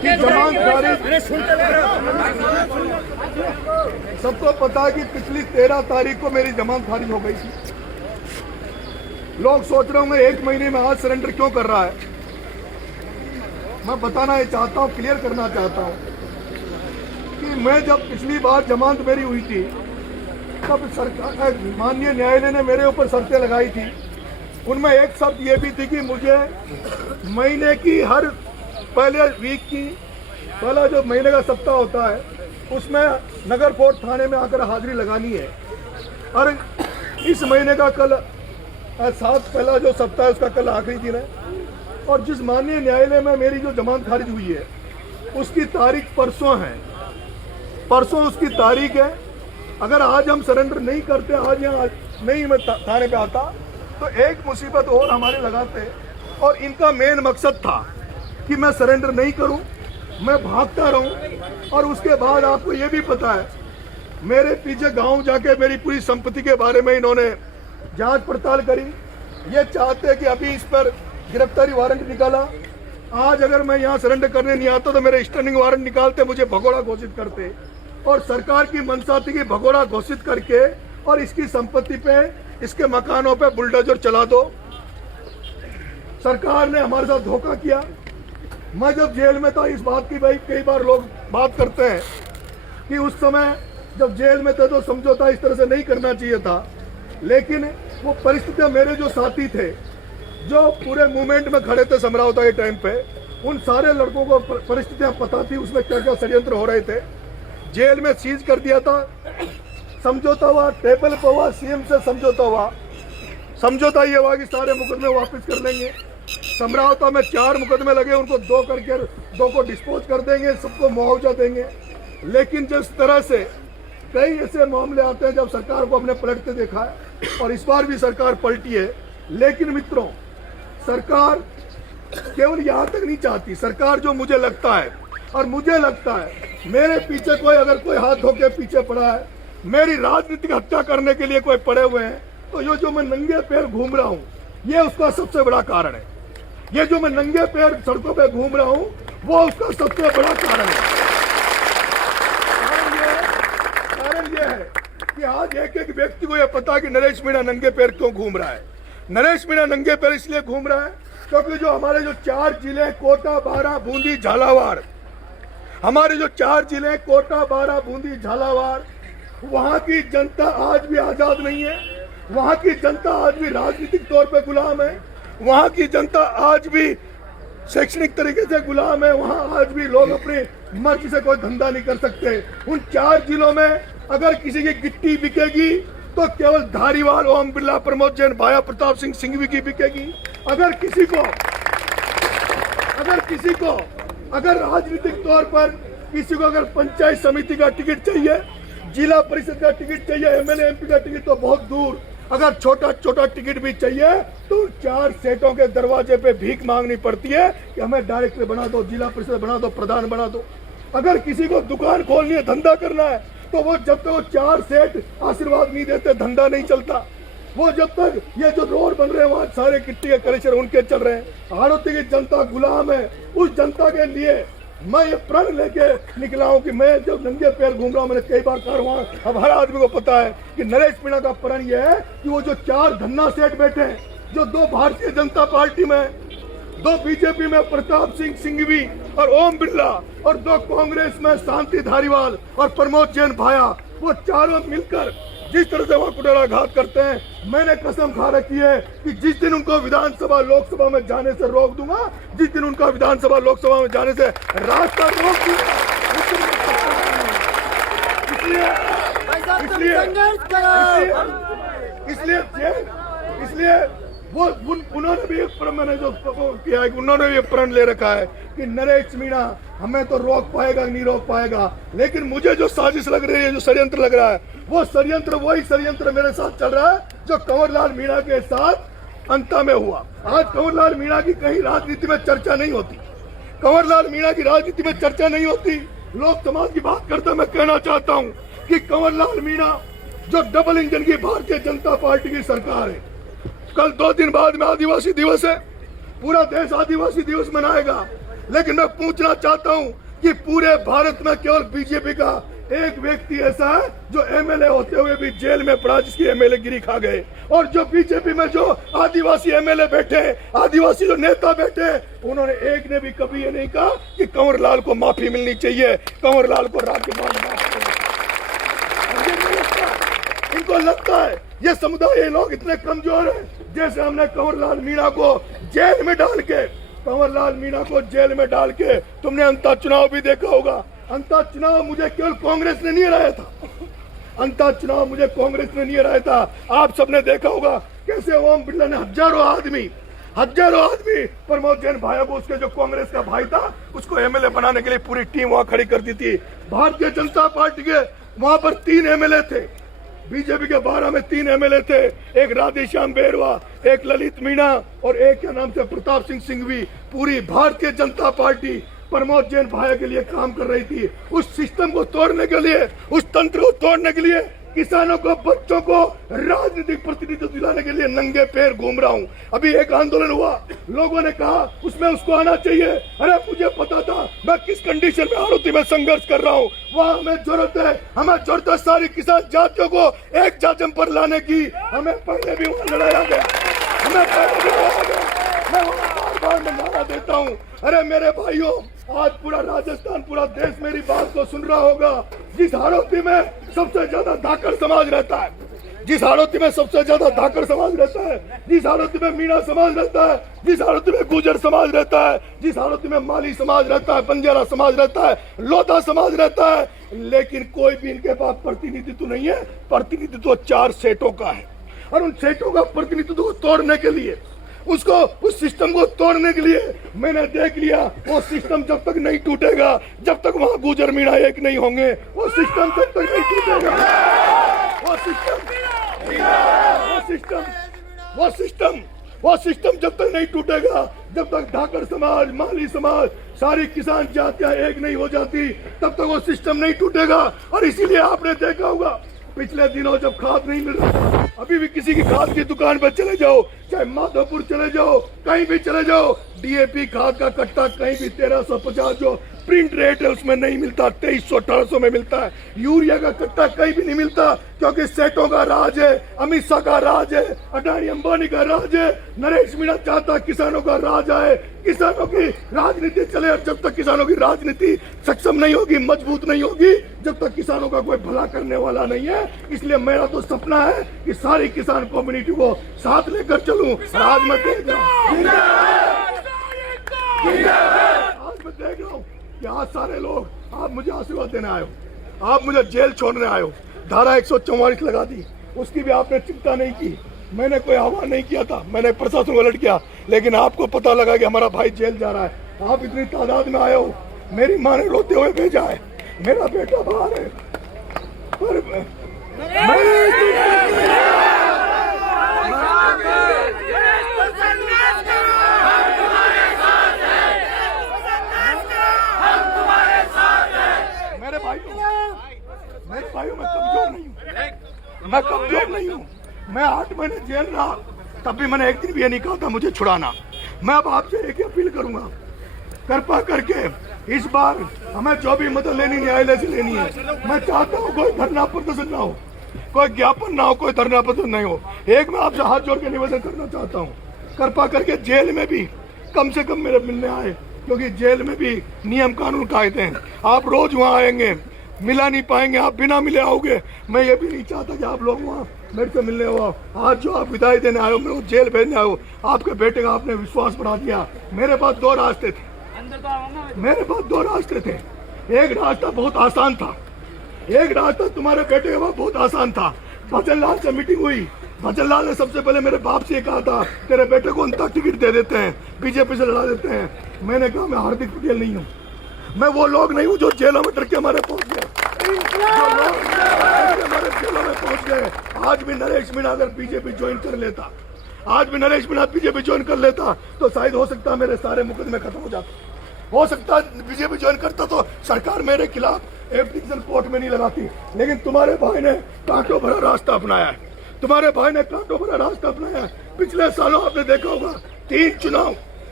जमानत खारिज। सबको पता है कि पिछली 13 तारीख को मेरी जमानत खारिज हो गई थी। लोग सोच रहे होंगे 1 महीने में आज सरेंडर क्यों कर रहा है। मैं बताना ये चाहता हूँ, क्लियर करना चाहता हूँ कि मैं जब पिछली बार जमानत मेरी हुई थी तब सरकार माननीय न्यायालय ने मेरे ऊपर शर्तें लगाई थी। उनमें एक शर्त ये भी थी कि मुझे महीने की हर पहले वीक की पहला जो महीने का सप्ताह होता है उसमें नगर कोर्ट थाने में आकर हाजिरी लगानी है। और इस महीने का कल 7 पहला जो सप्ताह है उसका कल आखिरी दिन है। और जिस माननीय न्यायालय में मेरी जो जमानत खारिज हुई है उसकी तारीख परसों है, परसों उसकी तारीख है। अगर आज हम सरेंडर नहीं करते, आज यहाँ नहीं मैं थाने पे आता तो एक मुसीबत और हमारे लगाते। और इनका मेन मकसद था कि मैं सरेंडर नहीं करूं, मैं भागता रहूं। और उसके बाद आपको ये भी पता है मेरे पीछे गांव जाके मेरी पूरी संपत्ति के बारे में इन्होंने जांच पड़ताल करी। ये चाहते कि अभी इस पर गिरफ्तारी वारंट निकाला। आज अगर मैं यहाँ सरेंडर करने नहीं आता तो मेरे स्टैंडिंग वारंट निकालते, मुझे भगोड़ा घोषित करते। और सरकार की मंशा थी कि भगोड़ा घोषित करके और इसकी संपत्ति पे, इसके मकानों पे बुलडोजर चला दो। सरकार ने हमारे साथ धोखा किया। मैं जब जेल में था इस बात की भाई कई बार लोग बात करते हैं कि उस समय जब जेल में थे तो समझौता इस तरह से नहीं करना चाहिए था। लेकिन वो परिस्थितियां, मेरे जो साथी थे जो पूरे मूवमेंट में खड़े थे समझौता के टाइम पे, उन सारे लड़कों को परिस्थितियां पता थी उसमें क्या क्या षड्यंत्र हो रहे थे। जेल में सीज कर दिया था, समझौता हुआ, टेबल पर हुआ, सीएम से समझौता हुआ। समझौता ये हुआ कि सारे मुकदमे वापस कर लेंगे। समझौता में 4 मुकदमे लगे, उनको 2 करके 2 को डिस्पोज कर देंगे, सबको मुआवजा देंगे। लेकिन जिस तरह से कई ऐसे मामले आते हैं जब सरकार को अपने पलटते देखा है, और इस बार भी सरकार पलटी है। लेकिन मित्रों, सरकार केवल यहाँ तक नहीं चाहती। सरकार जो मुझे लगता है, और मुझे लगता है मेरे पीछे कोई अगर कोई हाथ धो के पीछे पड़ा है, मेरी राजनीतिक हत्या करने के लिए कोई पड़े हुए हैं, तो ये जो मैं नंगे पैर घूम रहा हूँ ये उसका सबसे बड़ा कारण है। ये जो मैं नंगे पैर सड़कों पे घूम रहा हूँ वो उसका सबसे बड़ा कारण है। कारण ये है कि आज एक व्यक्ति को यह पता कि नरेश मीणा नंगे पैर क्यों घूम रहा है। नरेश मीणा नंगे पैर इसलिए घूम रहा है क्योंकि जो हमारे जो 4 जिले कोटा, बारां, बूंदी, झालावाड़, हमारे जो 4 जिले कोटा, बारां, बूंदी, झालावाड़, वहाँ की जनता आज भी आजाद नहीं है। वहाँ की जनता आज भी राजनीतिक तौर पे गुलाम है। वहाँ की जनता आज भी शैक्षणिक तरीके से गुलाम है। वहाँ आज भी लोग अपनी मर्जी से कोई धंधा नहीं कर सकते। उन 4 जिलों में अगर किसी की गिट्टी बिकेगी तो केवल धारीवाल, ओम बिरला, प्रमोद जैन, भाया प्रताप सिंह सिंघवी की बिकेगी। अगर राजनीतिक तौर पर किसी को अगर पंचायत समिति का टिकट चाहिए, जिला परिषद का टिकट चाहिए, एमएलए एमपी का टिकट तो बहुत दूर, अगर छोटा छोटा टिकट भी चाहिए तो 4 सेठों के दरवाजे पे भीख मांगनी पड़ती है कि हमें डायरेक्टर बना दो, जिला परिषद बना दो, प्रधान बना दो। अगर किसी को दुकान खोलनी है, धंधा करना है, तो वो जब तक वो 4 सेठ आशीर्वाद नहीं देते धंधा नहीं चलता। वो जब तक ये जो रोड बन रहे हैं वहाँ सारे गिट्टी के कलेक्शन उनके चल रहे हैं। हाड़ौती की जनता गुलाम है। उस जनता के लिए मैं ये प्रण लेके निकला हूँ कि मैं जब नंगे पैर घूम रहा हूँ, मैंने कई बार कहा वहाँ, अब हर आदमी को पता है कि नरेश मीणा का प्रण ये है कि वो जो 4 धन्ना सेठ बैठे हैं, जो 2 भारतीय जनता पार्टी में, 2 बीजेपी में प्रताप सिंह सिंघवी और ओम बिरला, और 2 कांग्रेस में शांति धारीवाल और प्रमोद जैन भाया, वो चारों मिलकर जिस तरह से वहाँ कुटराघात करते हैं, मैंने कसम खा रखी है कि जिस दिन उनको विधानसभा लोकसभा में जाने से रोक दूंगा, जिस दिन उनका विधानसभा लोकसभा में जाने से रास्ता रोक दूंगा, इसलिए वो उन्होंने भी एक प्रण, मैंने जो किया है उन्होंने भी प्रण ले रखा है कि नरेश मीणा हमें तो रोक पाएगा नहीं रोक पाएगा। लेकिन मुझे जो साजिश लग रही है, जो षड्यंत्र लग रहा है, वो षड्यंत्र वही षड्यंत्र मेरे साथ चल रहा है जो कंवरलाल मीणा के साथ अंता में हुआ। आज कंवरलाल मीणा की कहीं राजनीति में चर्चा नहीं होती, कंवरलाल मीणा की राजनीति में चर्चा नहीं होती। लोक समाज की बात करते मैं कहना चाहता हूँ कि कंवरलाल मीणा जो डबल इंजन की भारतीय जनता पार्टी की सरकार है, कल 2 दिन बाद में आदिवासी दिवस है, पूरा देश आदिवासी दिवस मनाएगा। लेकिन मैं पूछना चाहता हूं कि पूरे भारत में केवल बीजेपी का एक व्यक्ति ऐसा है जो एमएलए होते हुए भी जेल में पड़ा, जिसकी एमएलए गिरी खा गए। और जो बीजेपी में जो आदिवासी एमएलए बैठे, आदिवासी जो नेता बैठे, उन्होंने एक ने भी कभी ये नहीं कहा कि कंवर लाल को माफी मिलनी चाहिए, कंवर लाल को राज्यपाल माफ करें। इनको लगता है ये समुदाय, ये लोग इतने कमजोर हैं। जैसे हमने कंवर लाल मीणा को जेल में डाल के, कंवर लाल मीणा को जेल में डाल के, तुमने अंतर चुनाव भी देखा होगा। अंतर चुनाव मुझे केवल कांग्रेस ने नहीं हराया था, अंतर चुनाव मुझे कांग्रेस ने नहीं हराया था। आप सबने देखा होगा कैसे ओम बिरला ने हजारों आदमी प्रमोद जैन भाई को, उसके जो कांग्रेस का भाई था, उसको एमएलए बनाने के लिए पूरी टीम वहां खड़ी कर दी थी। भारतीय जनता पार्टी के वहां पर 3 एमएलए थे, बीजेपी के 12 में 3 एमएलए थे, एक राधेश्याम बेरवा, एक ललित मीणा और एक क्या नाम से प्रताप सिंह सिंघवी। पूरी भारतीय जनता पार्टी प्रमोद जैन भाई के लिए काम कर रही थी। उस सिस्टम को तोड़ने के लिए, उस तंत्र को तोड़ने के लिए, किसानों को, बच्चों को राजनीतिक प्रतिनिधित्व दिलाने के लिए नंगे पैर घूम रहा हूँ। अभी एक आंदोलन हुआ, लोगों ने कहा उसमें उसको आना चाहिए। अरे मुझे पता था मैं किस कंडीशन में आरोपी में संघर्ष कर रहा हूँ। वहाँ हमें जरूरत है सारी किसान जातियों को एक जाजम पर लाने की। हमें पहले भी वहाँ लड़ाया गया, हमें पहले भी लड़ाया गया। मैं बार बार नारा देता हूँ, अरे मेरे भाइयों, आज पूरा राजस्थान, पूरा देश मेरी बात को सुन रहा होगा। जिस हाड़ौती में सबसे ज्यादा धाकड़ समाज रहता है, जिस हाड़ौती में सबसे ज्यादा धाकड़ समाज रहता है, जिस हाड़ौती में मीणा समाज रहता है, जिस हाड़ौती में गुर्जर समाज रहता है, जिस हाड़ौती में माली समाज रहता है, बंजारा समाज रहता है, लोधा समाज रहता है, लेकिन कोई भी इनके पास प्रतिनिधित्व नहीं है। प्रतिनिधित्व 4 सेठों का है, और उन सेठों का प्रतिनिधित्व को तोड़ने के लिए, उसको, उस सिस्टम को तोड़ने के लिए मैंने देख लिया, वो सिस्टम जब तक नहीं टूटेगा, जब तक वहां गुर्जर मीणा एक नहीं होंगे, वो सिस्टम तब तक नहीं टूटेगा। वो सिस्टम जब तक नहीं टूटेगा, जब तक धाकड़ समाज, माली समाज, सारी किसान जातियां एक नहीं हो जाती, तब तक वो सिस्टम नहीं टूटेगा। और इसीलिए आपने देखा होगा पिछले दिनों जब खाद नहीं मिल रहा, अभी भी किसी की खाद की दुकान पर चले जाओ, चाहे माधोपुर चले जाओ, कहीं भी चले जाओ, डीएपी खाद का कट्टा कहीं भी 1350 जो प्रिंट रेट है उसमें नहीं मिलता, 2300-1800 में मिलता है। यूरिया का कट्टा कहीं भी नहीं मिलता, क्योंकि सेठों का राज है, अमित शाह का राज है, अडानी अंबानी का राज है। नरेश मीणा चाहता किसानों का राज आए, किसानों की राजनीति चले। और जब तक किसानों की राजनीति सक्षम नहीं होगी, मजबूत नहीं होगी, जब तक किसानों का कोई भला करने वाला नहीं है। इसलिए मेरा तो सपना है कि सारी किसान कम्युनिटी को साथ लेकर चलूं। आज मैं देख रहा हूँ कि आज सारे लोग, आप मुझे आशीर्वाद देने आए हो, आप मुझे जेल छोड़ने आए हो। धारा 144 लगा दी, उसकी भी आपने चिंता नहीं की। मैंने कोई आह्वान नहीं किया था, मैंने प्रशासन को अलर्ट किया, लेकिन आपको पता लगा कि हमारा भाई जेल जा रहा है। आप इतनी तादाद में आए हो, मेरी माँ ने रोते हुए भेजा है, मेरा बेटा बाहर है, पर मेरे भाइयों मैं कमजोर नहीं हूँ। मैं 8 महीने जेल रहा, तब भी मैंने एक दिन भी ये नहीं कहा था मुझे छुड़ाना। मैं अब आपसे एक अपील करूंगा, कृपा करके इस बार हमें जो भी मदद लेनी न्यायालय से लेनी है। मैं चाहता हूँ कोई धरना प्रदर्शन ना हो, कोई ज्ञापन ना हो, कोई धरना प्रदर्शन नहीं हो। एक मैं आपसे हाथ जोड़ के निवेदन करना चाहता हूँ, कृपा करके जेल में भी कम से कम मेरे मिलने आए, क्योंकि जेल में भी नियम कानून कायदे हैं। आप रोज वहाँ आएंगे, मिला नहीं पाएंगे, आप बिना मिले आओगे। मैं ये भी नहीं चाहता कि आप लोग वहाँ मेरे से मिलने हो। आज जो आप विदाई देने आए हो, मेरे को जेल भेजने आए हो, आपके बेटे का आपने विश्वास बढ़ा दिया। मेरे पास 2 रास्ते थे, मेरे पास 2 रास्ते थे। एक रास्ता बहुत आसान था, एक रास्ता तुम्हारे बेटे के पास बहुत आसान था। भजन लाल से मीटिंग हुई, भजन लाल ने सबसे पहले मेरे बाप से कहा था तेरे बेटे को उनका टिकट दे देते हैं, बीजेपी से लड़ा देते हैं। मैंने कहा मैं हार्दिक पटेल नहीं हूँ, मैं वो लोग नहीं हूँ जो जेलों में डर के हमारे पहुंच गए, जो लोग हमारे जेलों में पहुंच गए। आज भी नरेश मीणा अगर बीजेपी ज्वाइन कर लेता, आज भी नरेश मीणा बीजेपी ज्वाइन कर लेता, तो शायद हो सकता मेरे सारे मुकदमे खत्म हो जाते। हो सकता बीजेपी ज्वाइन करता तो सरकार मेरे खिलाफ एप्लीकेशन कोर्ट में नहीं लगाती। लेकिन तुम्हारे भाई ने कांटों भरा रास्ता अपनाया है, तुम्हारे भाई ने कांटों भरा रास्ता अपनाया है। पिछले सालों आपने देखा होगा 3 चुनाव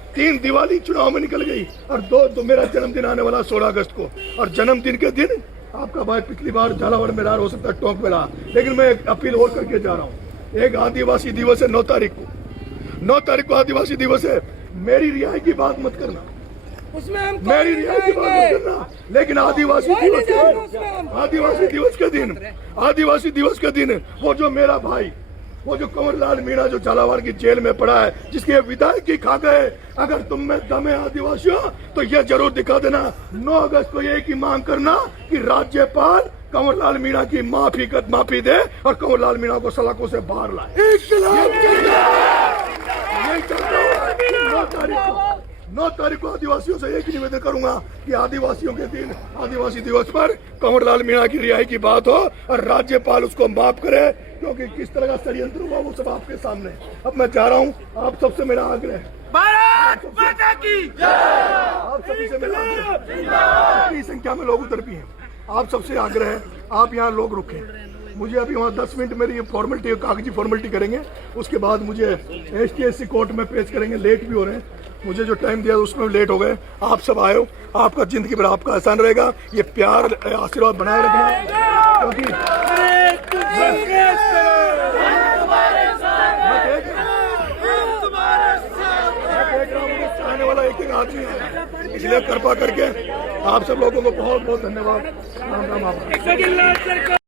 3 दिवाली चुनाव में निकल गई और 2 मेरा जन्मदिन आने वाला 16 अगस्त को, और जन्मदिन के दिन आपका भाई पिछली बार झालावाड़ में रहा, हो सकता है टोंक में रहा, लेकिन मैं एक अपील और करके जा रहा हूँ। एक आदिवासी दिवस है 9 तारीख को आदिवासी दिवस है। मेरी रिहाई की बात मत करना, मेरी रिहाई की बात मत करना, लेकिन आदिवासी दिवस के दिन वो जो मेरा भाई, वो जो कंवरलाल मीणा जो झालावाड़ की जेल में पड़ा है, जिसके विधायक ही खा गए, अगर तुम में दम है आदिवासियों तो ये जरूर दिखा देना। 9 अगस्त को एक ही मांग करना कि राज्यपाल कंवरलाल मीणा की माफी दे और कंवरलाल मीणा को सलाखों से बाहर लाए। 9 तारीख को आदिवासियों से एक ही निवेदन करूंगा कि आदिवासियों के दिन, आदिवासी दिवस पर कंवरलाल मीणा की रिहाई की बात हो और राज्यपाल उसको माफ करे, क्योंकि किस तरह का षड्यंत्र हुआ वो सब आपके सामने। अब मैं चाह रहा हूँ, आप सबसे मेरा आग्रह है, भारत माता की जय। आप सभी से मेरा आग्रह, इतनी संख्या में लोग उतर भी हैं, आप सबसे आग्रह है आप यहाँ लोग रुके। मुझे अभी वहाँ 10 मिनट मेरी फॉर्मेलिटी, कागजी फॉर्मेलिटी करेंगे, उसके बाद मुझे STSC कोर्ट में पेश करेंगे। लेट भी हो रहे हैं, मुझे जो टाइम दिया उसमें लेट हो गए। आप सब आए हो, आपका जिंदगी भर आपका एहसान रहेगा। ये प्यार आशीर्वाद बनाए रखना, क्योंकि आने वाला एक आदमी है, इसलिए कृपा करके आप सब लोगों को बहुत बहुत धन्यवाद। राम राम।